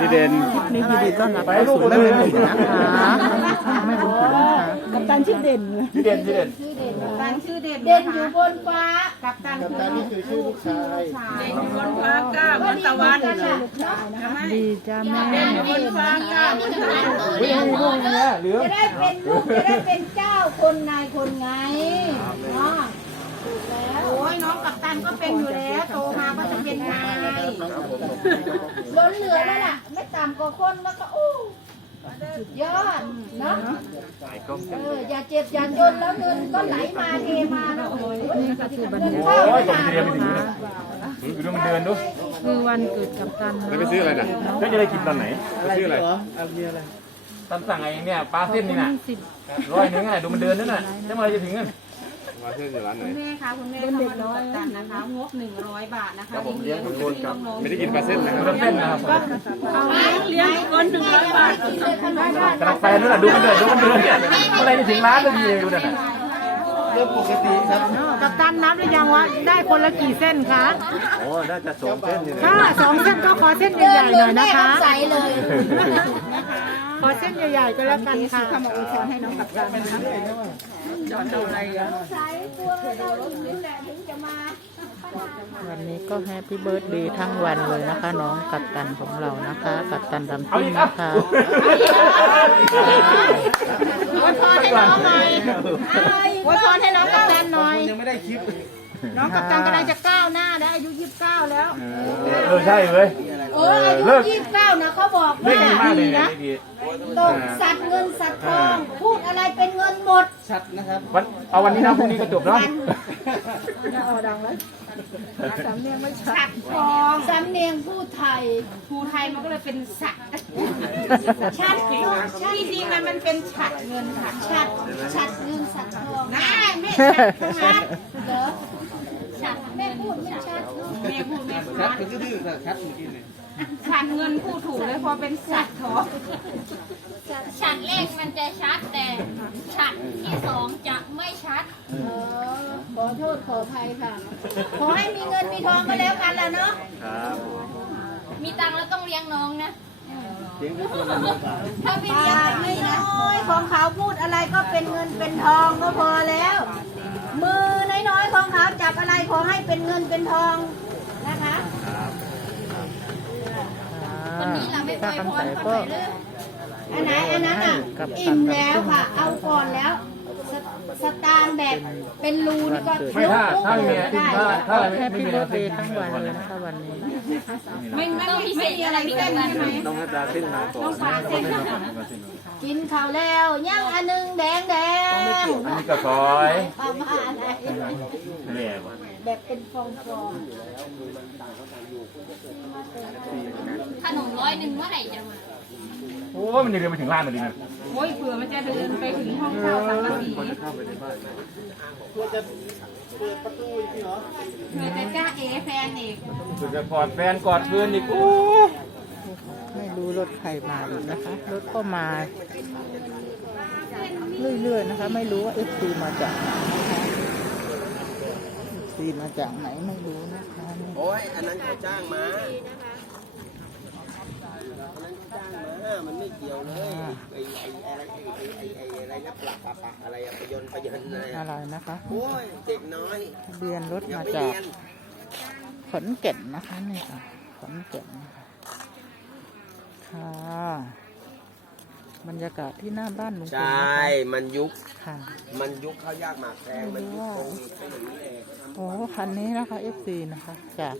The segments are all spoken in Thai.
ดีเด่นนี่ยินดีต้อนรับเข้าสู่แม่บุญถึงนะคะช่องแม่บุญถึงนะคะกัปตันชื่อเด่นดีเด่นดีเด่นตันชื่อเด่นเด่นอยู่บนฟ้ากับตันกัปตันนี่คือชื่อลูกชายเด่นอยู่บนฟ้าก้าบนตะวันดีจ้าแม่เด่นอยู่บนฟ้าก้าบนตะวันเฮ้ยมีลูกเนี่ยเหลือจะได้เป็นลูกจะได้เป็นเจ้าคนนายคนไงเนาะถูกแล้ว โอ้ยน้องกับตันก็เป็นอยู่แล้ว โตมาก็จะเป็นนายล้นเหลือแล้วล่ะ ไม่ต่ำกว่าคนแล้วก็อู้สุดยอดเนาะเอออย่าเจ็บอย่าจนแล้วเงินก็ไหลมาเทมาแล้วโอ้ยนี่ก็คือบรรยากาโอ้ศยผมจะเรียนไปถึงนะดูดูมันเดินดูคือวันเกิดกับตันแล้วไปซื้ออะไรน่ะแล้วจะได้กินตอนไหนไปซื้ออะไรเหรอเอามีอะไรตอนสั่งไอ้เนี่ยปลาเส้นนี่น่ะสิบร้อยหนึงน่ะดูมันเดินนั่นน่ะแล้วเมื่อไรจะถึงเงิน ปลาเส้นอยู่ร้านไหน คุณแม่คะคุณแม่เข้ามาดูกับตันนะคะ งบหนึ่งร้อยบาทนะคะเลี้ยงคุณพี่น้องๆไม่ได้กินปลาเส้นนะครับปลาเส้นนะครับเอาเลี้ยงคนหนึ่งร้อยบาทกำลังไปนั่นน่ะดูมันเดินดูมันเดินเนี่ยเมื่อไรจะถึงร้านก็ดีเลยดูนั่นน่ะเรื่องปกติครับกับตันนับหรือยังว่าได้คนละกี่เส้นคะโอ้น่าจะสองเส้นอยู่นะถ้าสองเส้นก็ขอเส้นเดิใหนญ่ๆเลหน่ยอยแม่นะคะใสเลย ขอเส้นใหญ่ๆก็แล้วกันค่ะใสตัวเราถึงแหละถึงจะมาวันนี้ก็แฮปปี้เบิร์ดเดย์ทั้งวันเลยนะคะ น้องกับตันของเรานะคะ กับตันดำเอาซิ่งนะคะอวพรให้น้องหน่อยอะไรอวยพรให้น้องกับตันหน่อยยังไม่ได้คลิปน้องกับตันกำลังจะก้าวหน้าได้อายุยี่สิบเก้าแล้วเออใช่เว้ยโอ้อายุยี่สิบเก้านะเขาบอกเล่ว่าดีมากเลยเนี่ยนะดี ตกสัตว์เงินสัตว์ทอง พูดอะไรเป็นเงินหมดชัดนะครับวันเอาวันนี้นะพรุ่งนี้ก็จบเนาะสัตว์ทองสำเนียงผู้ไทยภูไทยมันก็เลยเป็นสัตว์ชัดเนาะชัดที่จริงมันมันเป็นฉัดเงินค่ะชัดชัดเงินสัตว์ทองได้ไม่ชัดทั้งชันั้ดนเหรอชัดแม่พูดไม่ชัดเนาะแม่พูดแม่ชัดพูดคือดื้อๆแต่ชัดเมื่อกี้เนี่ยฉัดเงินพูดถูกเลยพอเป็นสัตว์ทองฉัดเลขมันจะชัดแต่ฉัดที่สองจะไม่ชัดเออขอโทษขออภัยค่ะ ขอให้มีเงินมีทองก็แล้วกันแหละเนาะมีตังค์แล้วต้องเลี้ยงน้องนะ เสียงด้วยตัวมันมาถ้าไม่ปาเลี้ยงกไม่น้อยของเขาพูดอะไรก็เป็นเงินเป็นทองก็พอแล้ว มือน้อยๆของเขาจับอะไรขอให้เป็นเงินเป็นทองนะคะ วันนี้เราไม่ป ถ้าล่อยคำพใสรคนก็ไหนเลยอันไหนอันนั้นอะอิ่มแล้วค่ะ เอาก่อนแล้วสสตางค์แบบเป็นรูนี่ก็ไม่ถ้าถ้าไม่มีได้ถ้าถ้าแฮไม่ปมีปี้อะไรเบิร์ดเดย์ทั้งวันเลยนะคะวันนี้ ไม่ไม่ไม่ไม่มีอะไรที่ได้เงินไหมต้องให้ตาเส้นมาก่อนต้องปลาเส้นกินข้าวแล้วย่างอันหนึงแดงแดงอันนี้ก็ซอยประมาณไหนเนี่ยว่ะแบบเป็นฟองฟองขนมร้อยหนึ่งเมื่อไหร่จะมาโอ้มันจะเดินไปถึงร้านเลยดินะโอ้ยเผื่อมันจะเดินไปถึงห้องเช่าสังกะสีควรจะเปิดประตูอีกเหรอเผื่อจะจ้าเอแฟนอีกถึงจะกอดแฟนกอดเพื่อนอีกโอ้ไม่รู้รถใครมาอีกนะคะ รถก็มา เรื่อยๆนะคะ ไม่รู้ว่าเอฟซีมาจากไหนนะคะเอฟ ซีมาจากไหนไม่รู้นะคะนี่โอ้ยอันนั้นเขาจ้างมาอันนั้นเขาจ้างมา มันไม่เกี่ยวเลยไอ้ไอ้อะไรไอ้ไอ้ไอ้ไอ้อะไรนะปลักปลักปลักอะไรอะประยนต์ประยนต์อะไรอะอะไรนะคะโอ้ยเด็กน้อยทะเบียนรถยังมาไม่จากเรียนขอนแก่นนะคะนี่ค่ะขอนแก่นนะคะค่ะ บรรยากาศที่หน้าบ้านลุงพลใชนะ่ คะมันยุค ค่ะ มันยุคเขายากหมากแพงมันยุคโควิดเป็นอย่างนี้เองโอ้คันนี้นะคะ FC นะคะ จาก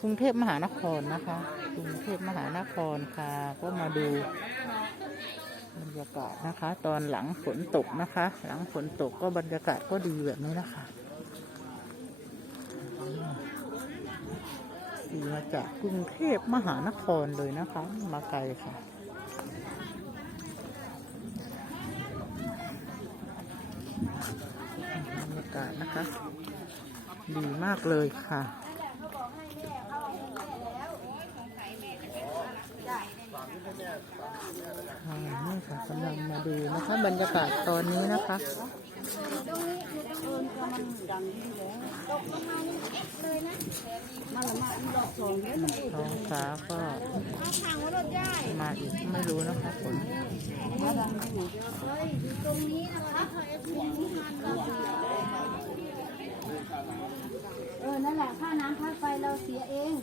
กรุงเทพมหานครนะคะกรุงเทพมหานครค่ะ ก็มาดูบรรยากาศนะคะ ตอนหลังฝนตกนะคะ หลังฝนตกก็บรรยากาศก็ดีแบบนี้นะคะสีมาจากกรุงเทพมหานครเลยนะคะ มาไกลค่ะ บรรยากาศ นะคะ ดีมากเลยค่ะนี่ค่ะกำลังมาดูนะคะบรรยากาศตอนนี้นะคะท้องฟ้าก็มาอีกไม่รู้นะคะฝนตรงนี้นะคะ เออ นั่นแหละค่าน้ำค่าไฟเราเสียเอง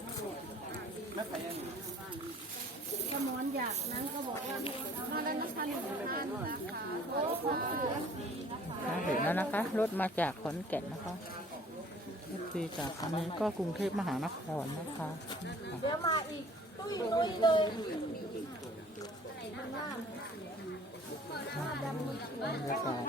สมอนอยากนั้นก็บอกว่ามาแล้วนะคะหนึ่งพันนะคะโอ้ของเสียอ่าเห็นแล้วนะคะ รถมาจากขอนแก่นนะคะเอฟซีจากอันนี้ก็กรุงเทพมหานครนะคะ เดี๋ยวมาอีกตุ้ยนุ้ยเลยบรรยากาศ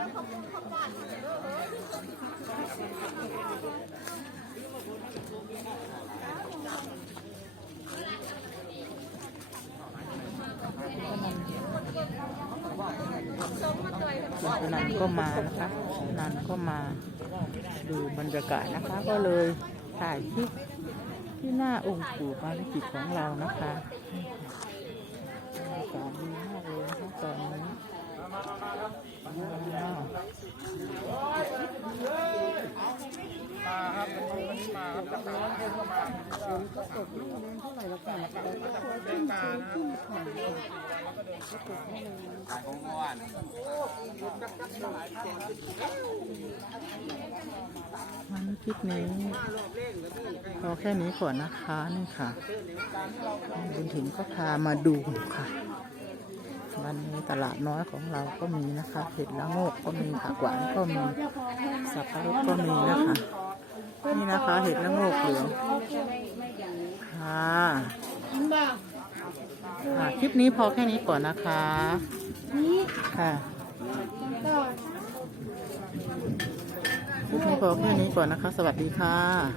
นันก็มานะคะนันก็มาดูบรรยากาศนะคะ ก็เลยถ่ายคลิปที่หน้าองค์ปู่บารกิจของเรานะคะสาดีมากเลยนะคะตอนนี้มาคมาครับมาก็กลูกเล่นเท่าไหร่แล้วกันเดินการนครับ วันคลิปนี้พอแค่นี้ก่อนนะคะนี่ค่ะบุญถิ่นก็พามาดูค่ะ วันนี้ตลาดน้อยของเราก็มีนะคะเห็ดละโงกก็มีผักหวานก็มีสับปะรดก็มีนะคะนี่นะคะเห็ดละโงกเหลืองค่ะค่ะคลิปนี้พอแค่นี้ก่อนนะคะ ค่ะคลิปนี้พอแค่นี้ก่อนนะคะ สวัสดีค่ะ